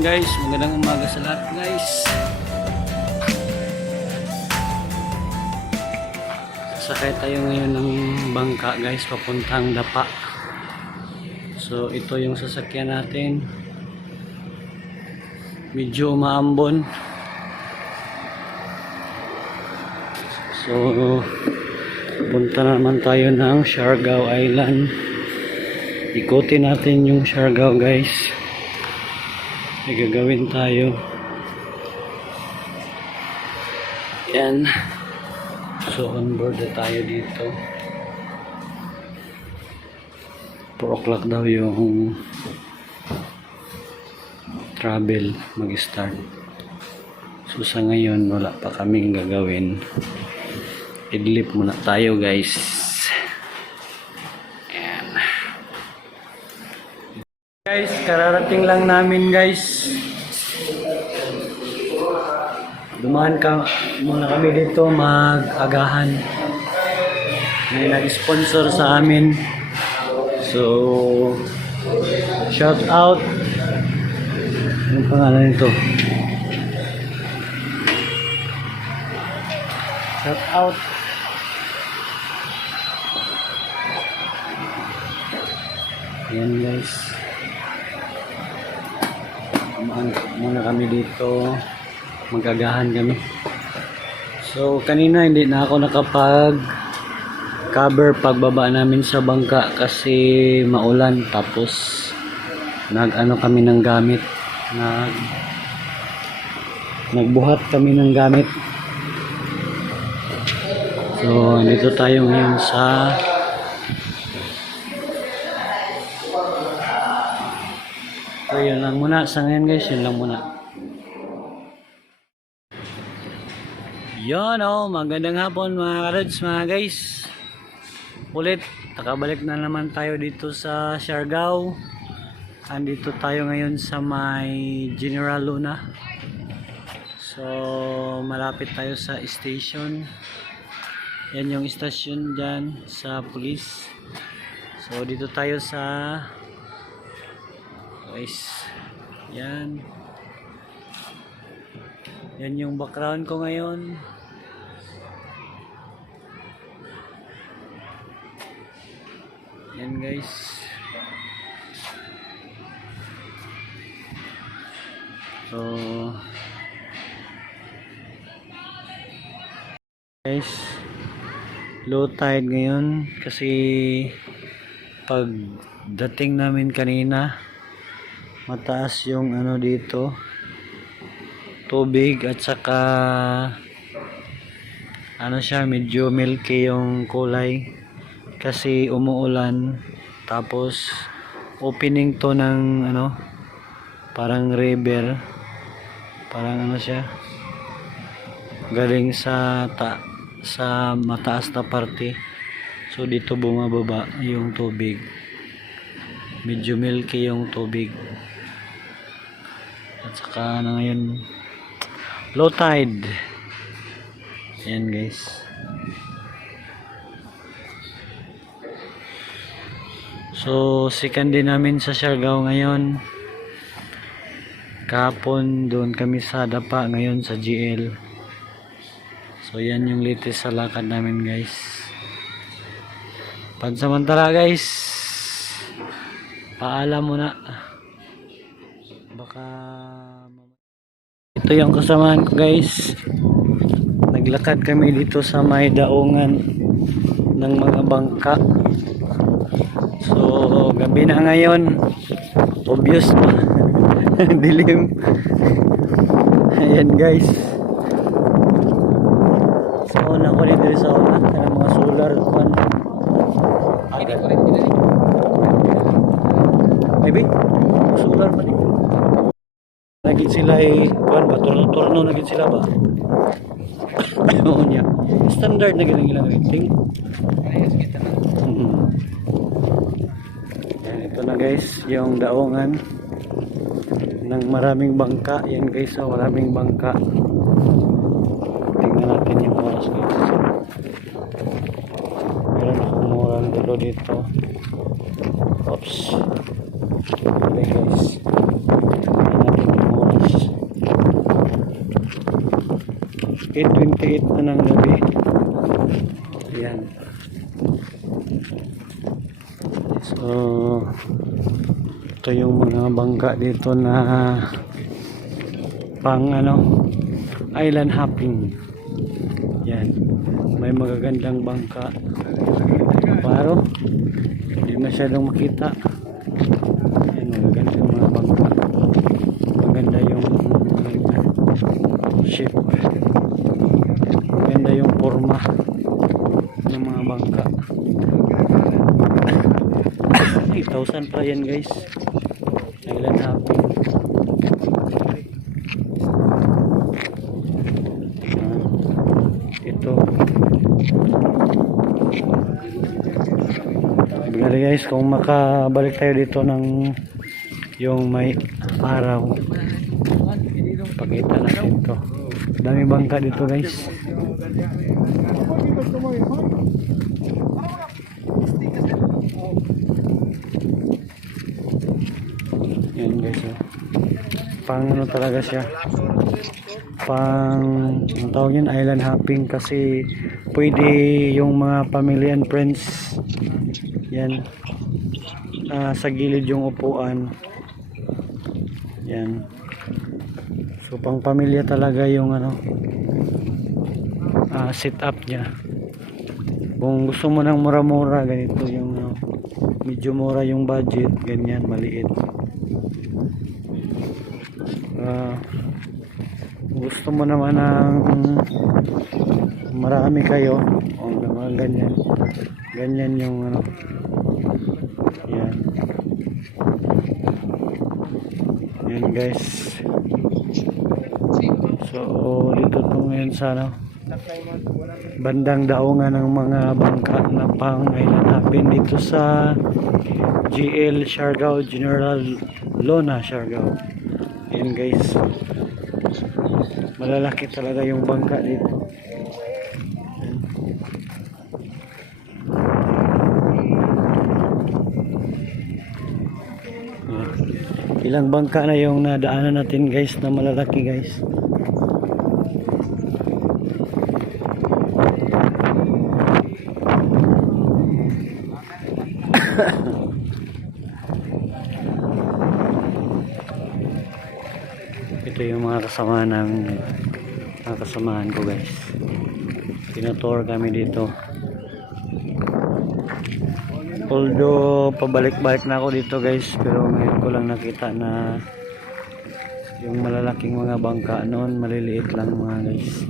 morning guys, magandang umaga sa lahat guys. Sakay tayo ngayon ng bangka guys, papuntang Dapa. So ito yung sasakyan natin. Medyo maambon. So punta naman tayo ng Siargao Island. Ikutin natin yung Siargao guys. May gagawin tayo. Yan. So on board na tayo dito. 4 o'clock daw yung travel mag-start. So sa ngayon wala pa kaming gagawin. Idlip muna tayo guys. Yan. Guys, kararating lang namin guys. Dumaan muna kami dito mag-agahan. May nag-sponsor sa amin. So, shout out. Anong pangalan nito? Shout out. Ayan guys. Dumaan muna kami dito. Magagahan kami. So kanina hindi na ako nakapag-cover pagbaba namin sa bangka kasi maulan, tapos nag-ano kami ng gamit. Nagbuhat kami ng gamit. So dito tayo ngayon sa So yun lang muna sa ngayon guys, yun lang muna. Yun magandang hapon mga karods, mga guys. Ulit, nakabalik na naman tayo dito sa Siargao. Andito tayo ngayon sa may General Luna. So malapit tayo sa station. Yan yung station dyan sa police. So dito tayo sa guys. Yan yung background ko ngayon. Yan guys. So guys, low tide ngayon kasi pag dating namin kanina mataas yung ano dito, tubig, at saka ano siya, medyo milky yung kulay kasi umuulan, tapos opening to ng ano, parang river, parang ano siya, galing sa mataas na parte. So dito bumababa yung tubig, medyo milky yung tubig, at saka na ngayon low tide. Ayan guys. So second day namin sa Siargao ngayon. Kahapon doon kami sa Dapa, ngayon sa GL. So yan yung latest sa lakad namin guys. Pansamantala guys, paalam muna. Baka ito yung kasamahan ko guys. Naglakad kami dito sa may daungan ng mga bangka. So gabi na ngayon, obvious na dilim. Ayan guys, sa una ko dito sa una ng mga solar pan. Maybe solar pa dito. Lagi sila kuan ba, turno lagi sila ba? Oo niya. Standard na gilang rating. Ayos kita na. Yan, ito na guys, yung daungan ng maraming bangka. Yan guys, maraming bangka. Tingnan natin yung oras guys. Meron akong moral dulo dito. Oops. Okay guys. Tingnan natin yung 8:28 na ng gabi. Ayan. So, ito yung mga bangka dito na pang island hopping. Yan. May magagandang bangka. Paro. Hindi masyadong makita. Yan, magagandang mga bangka. Maganda yung ship. Maganda yung forma ng mga bangka. 8,000 pa yan guys. Island hopping. Ito. Bigla guys, kung makabalik tayo dito ng yung may araw. Pakita natin ito. Dami bangka dito guys. Yan guys, oh. Pang talaga siya, pang ang tawag yun, island hopping, kasi pwede yung mga family and friends yan, sa gilid yung upuan yan. So pang pamilya talaga yung set up nya. Kung gusto mo ng mura-mura, ganito yung medyo mura yung budget, ganyan, maliit. Gusto mo naman ng marami kayo, o naman ganyan yung yan. Yan guys. So dito to ngayon sa bandang daungan ng mga bangka na pang island hopping dito sa GL Siargao, General Lona, Siargao. Yan guys, malalaki talaga yung bangka dito. Yan. Ilang bangka na yung nadaanan natin guys na malalaki guys. Ito yung mga kasamahan ko guys. Tinotour kami dito. Although pabalik-balik na ako dito guys, pero ngayon ko lang nakita na yung malalaking mga bangka, noon maliliit lang mga guys.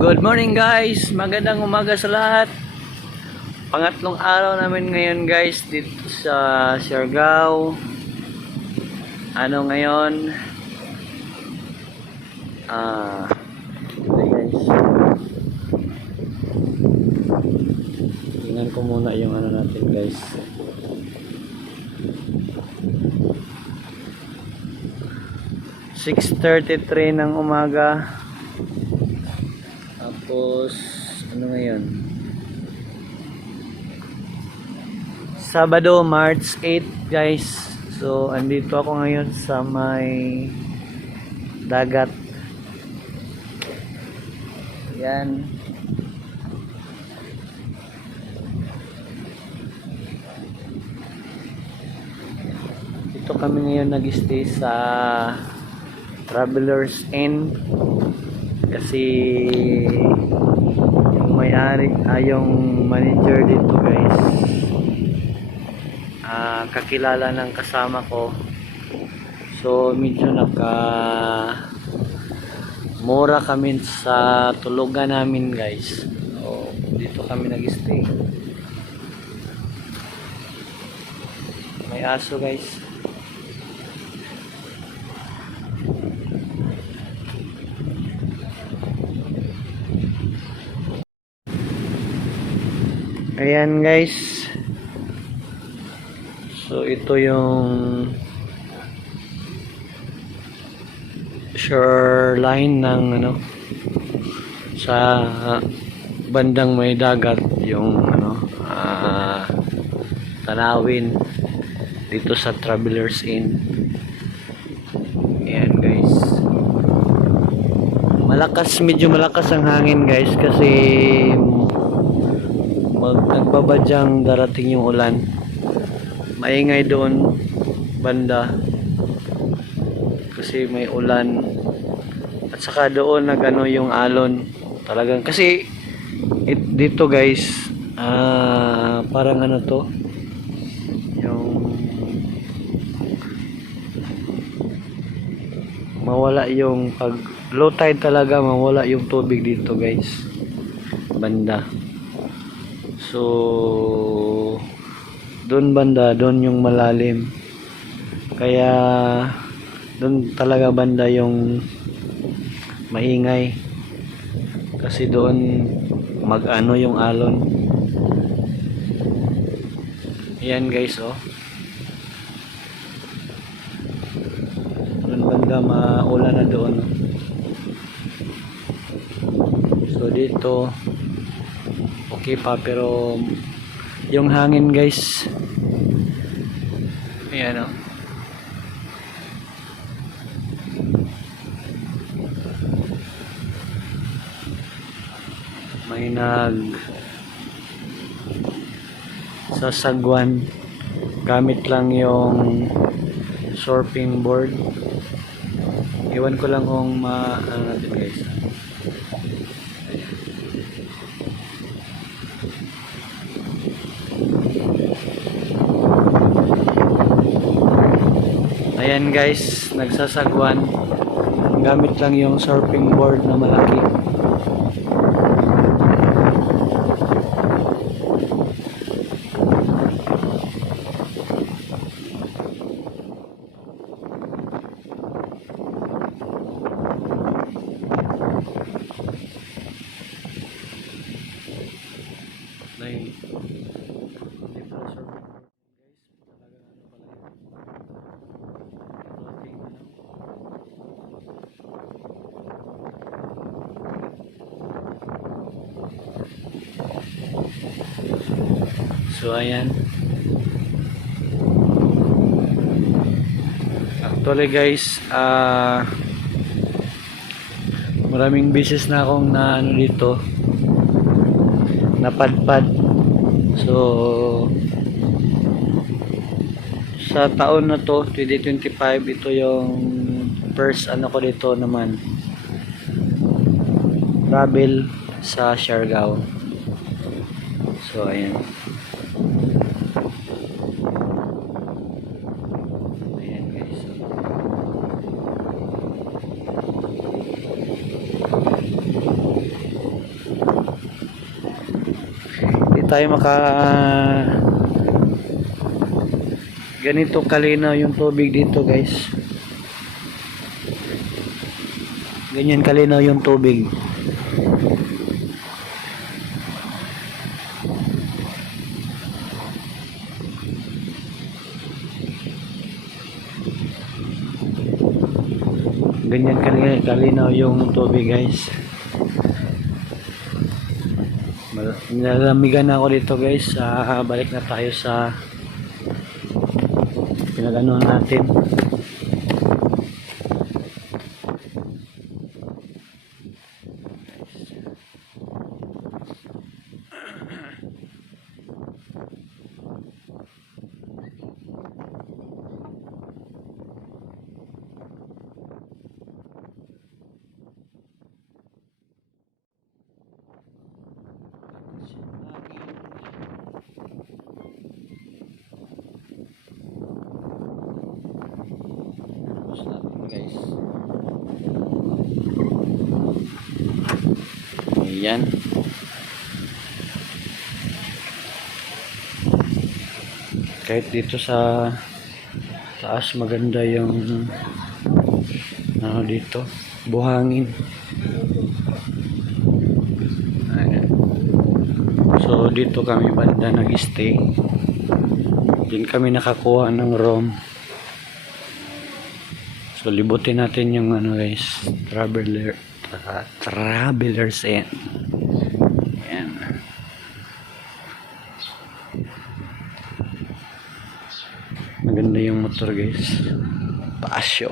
Good morning guys, magandang umaga sa lahat. Pangatlong araw namin ngayon guys dito sa Siargao. Ngayon guys, tingnan ko muna yung natin guys. (6:33) ng umaga. Tapos ngayon, Sabado, March 8 guys. So andito ako ngayon sa may dagat. Yan. Dito kami ngayon nag-stay sa Travelers Inn. Kasi yung may-ari, yung manager dito guys, kakilala ng kasama ko. So medyo mura kami sa tulugan namin guys. So dito kami nag-stay. May aso guys. Ayan guys. So ito yung shoreline ng sa bandang may dagat, yung tanawin dito sa Travelers Inn. Ayan guys, medyo malakas ang hangin guys, kasi nagbabadyang darating yung ulan. Maingay doon banda kasi may ulan, at saka doon nagano yung alon talagang, kasi dito guys, parang ano to, yung mawala yung pag low tide talaga, mawala yung tubig dito guys banda. So doon banda, doon yung malalim, kaya doon talaga banda yung maingay, kasi doon mag-ano yung alon. Ayan guys, oh, doon banda maulan na doon. So dito okay pa, pero yung hangin guys, ayan, oh, may sasagwan gamit lang yung surfing board. Iwan ko lang kung ano natin guys. Ayan guys, nagsasagwan gamit lang yung surfing board na malaki. So ayan, actually guys, maraming beses na akong na ano dito, napadpad. So sa taon na to 2025, ito yung first ano ko dito naman, travel sa Siargao. So ayan, guys, hindi tayo ganito kalinaw yung tubig dito guys, ganyan kalinaw yung tubig. Ganyan kalinaw yung tubig guys. Nalamigan na ako dito guys. Balik na tayo sa pinag-anuhan natin. Guys, ayan, kahit dito sa taas maganda yung ano dito, buhangin. Ayan. So dito kami banda nag-stay, din kami nakakuha ng room. So libutin natin yung ano guys, Travelers Inn. Ayan. Maganda yung motor guys. Pasyo.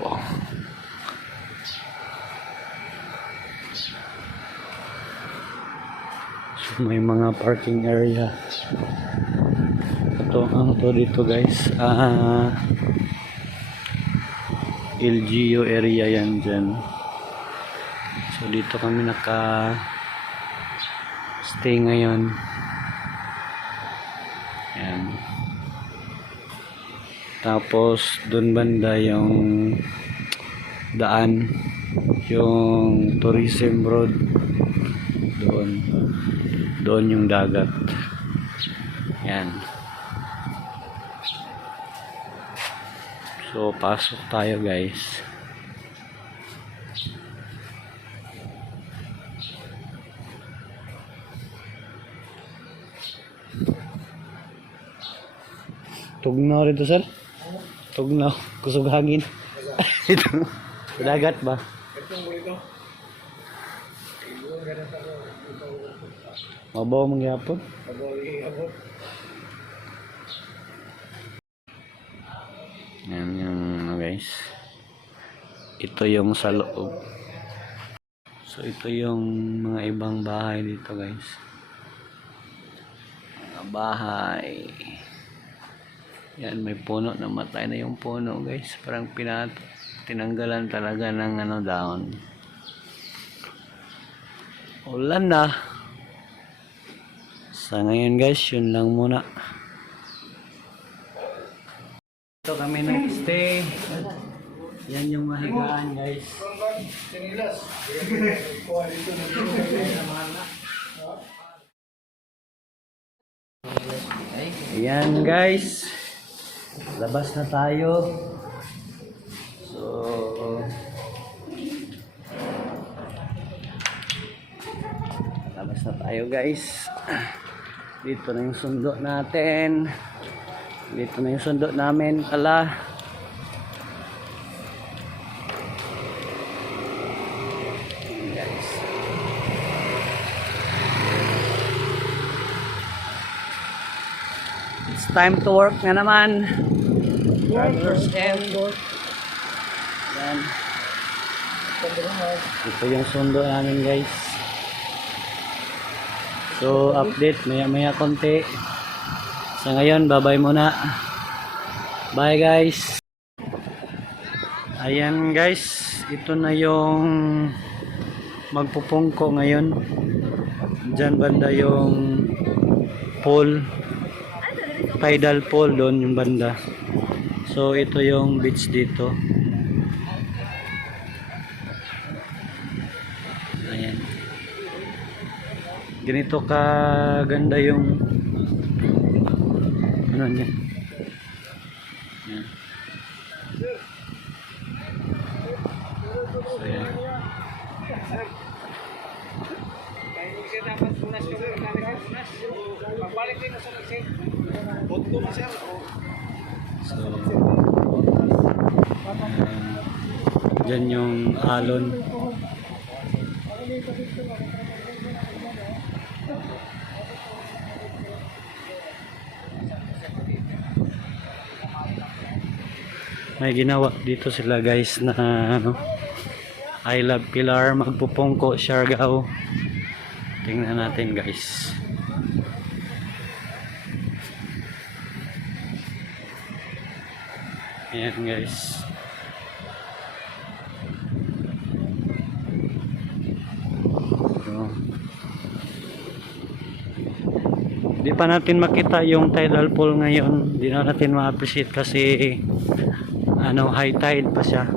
So, may mga parking area. Ito ang to dito guys. LGU area yan dyan. So dito kami naka stay ngayon. Yan. Tapos doon banda yung daan, yung tourism road, doon yung dagat. Yan. So pasok tayo guys. Tugnaw rito sir. Tugnaw, kusog hangin. Ito, dagat ba? Mabaw mangyapon. Yan yung guys. Ito yung sa loob. So ito yung mga ibang bahay dito guys. Mga bahay. Yan, may puno, namatay na yung puno guys. Parang tinanggalan talaga ng dahon. Ulan na. Sa ngayon guys, yun lang muna. Ito kami nag-stay. Yan yung mahigaan guys. Ayan guys. Labas na tayo. So labas na tayo guys. Dito na yung sundo natin. Dito na yung sundo namin pala. Guys. It's time to work na naman. Driver's end. Yan. Ito yung sundo namin guys. So update maya konti. Sa ngayon bye bye muna. Bye guys. Ayan guys, ito na yung magpupungko ngayon. Diyan banda yung pool, tidal pool doon yung banda. So ito yung beach dito. Ayan. Ganito ka ganda yung ano niya. Ayan. So ayan. So dyan yung alon. May ginawa dito sila guys na I love Pilar, magpupungko Siargao. Tingnan natin guys. Ayan guys. So, di pa natin makita yung tidal pool ngayon. Di na natin ma-appreciate kasi high tide pa siya.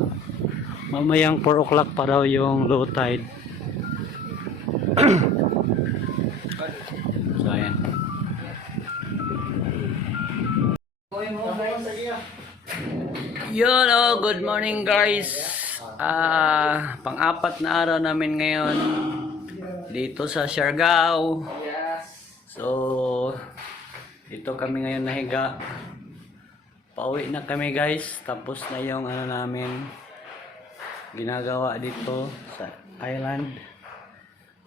Mamayang 4 o'clock pa daw yung low tide. So ayan. Yun, good morning guys. Pang-apat na araw namin ngayon dito sa Siargao. So dito kami ngayon nahiga. Pauwi na kami guys. Tapos na yung namin ginagawa dito sa island.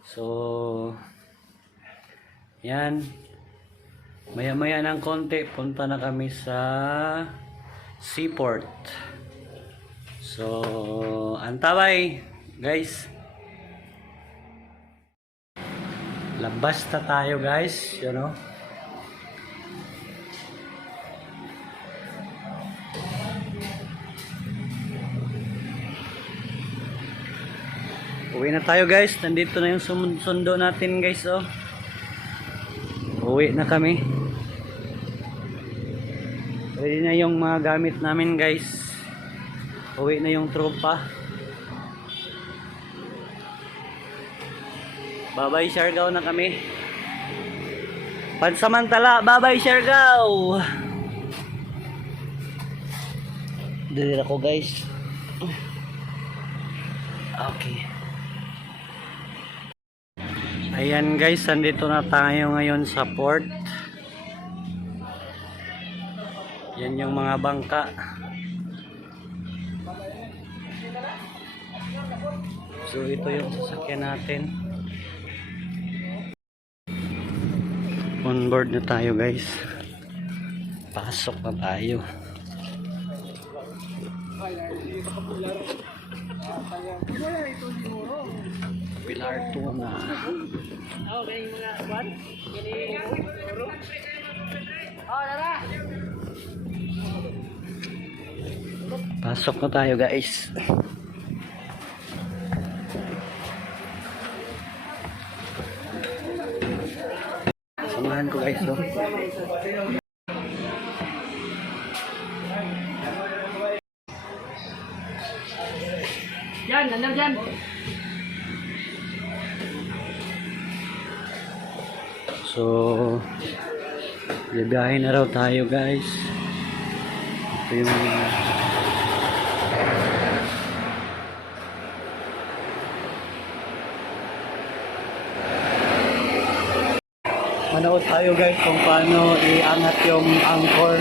So yan, maya maya ng konti punta na kami sa Seaport. So, antabay guys. Labas na tayo guys, you know. Uwi na tayo guys. Nandito na yung sundo natin guys, oh. Uwi na kami. Ready na yung mga gamit namin guys. Uwi na yung tropa. Bye-bye Siargao na kami. Pansamantala, bye-bye Siargao. Dili ako guys. Okay. Ayan guys, andito na tayo ngayon sa port. Yan yung mga bangka. So ito yung sasakyan natin. On board na tayo guys. Pasok na tayo. Pilar 2 na. Pasok na tayo guys. Samahan ko guys, oh. Yan, nandiyan dyan. So, bibiyahin na raw tayo guys. Ito yung manood tayo guys kung paano iangat yung anchor.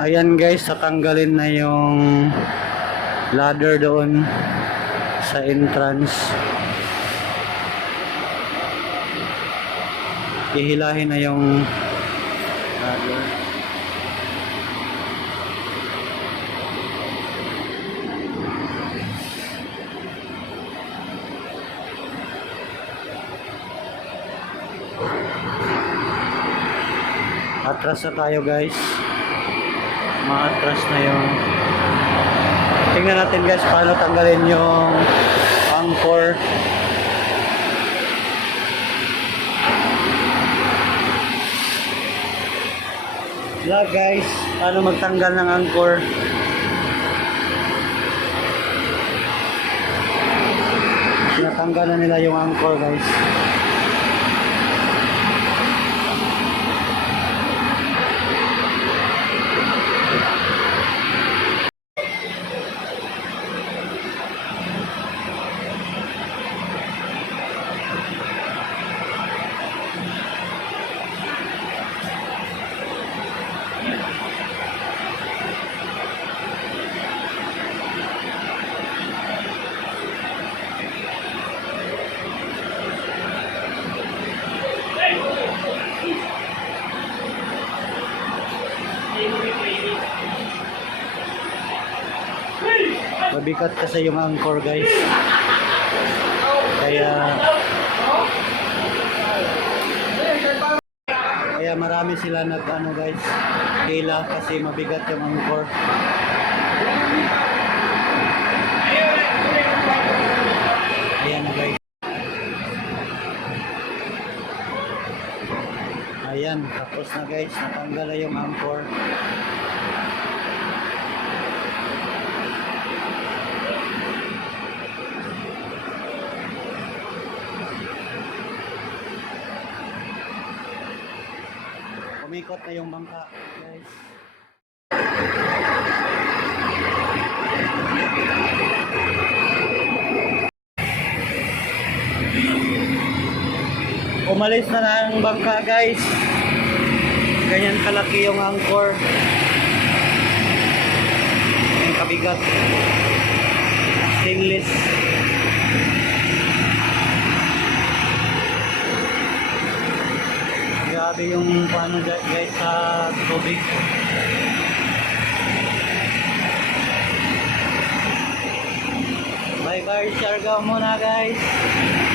Ayan guys, tatanggalin na yung ladder doon sa entrance. Ihilahin na yung ladder. Atras na tayo guys. Maatras na yung, tingnan natin guys paano tanggalin yung anchor. Vlog guys, paano magtanggal ng anchor. Tinatanggal na nila yung anchor guys. Mabigat kasi yung anchor guys. Kaya marami sila nag-ano guys, hila kasi mabigat yung anchor. Ayan na guys. Ayan, tapos na guys, natanggal na yung anchor. Umikot na yung bangka, guys. Umalis na ang bangka, guys. Ganyan kalaki yung anchor. Yung kabigat. Stainless. grabe yung paano guys sa tubig. Bye bye Siargao muna guys.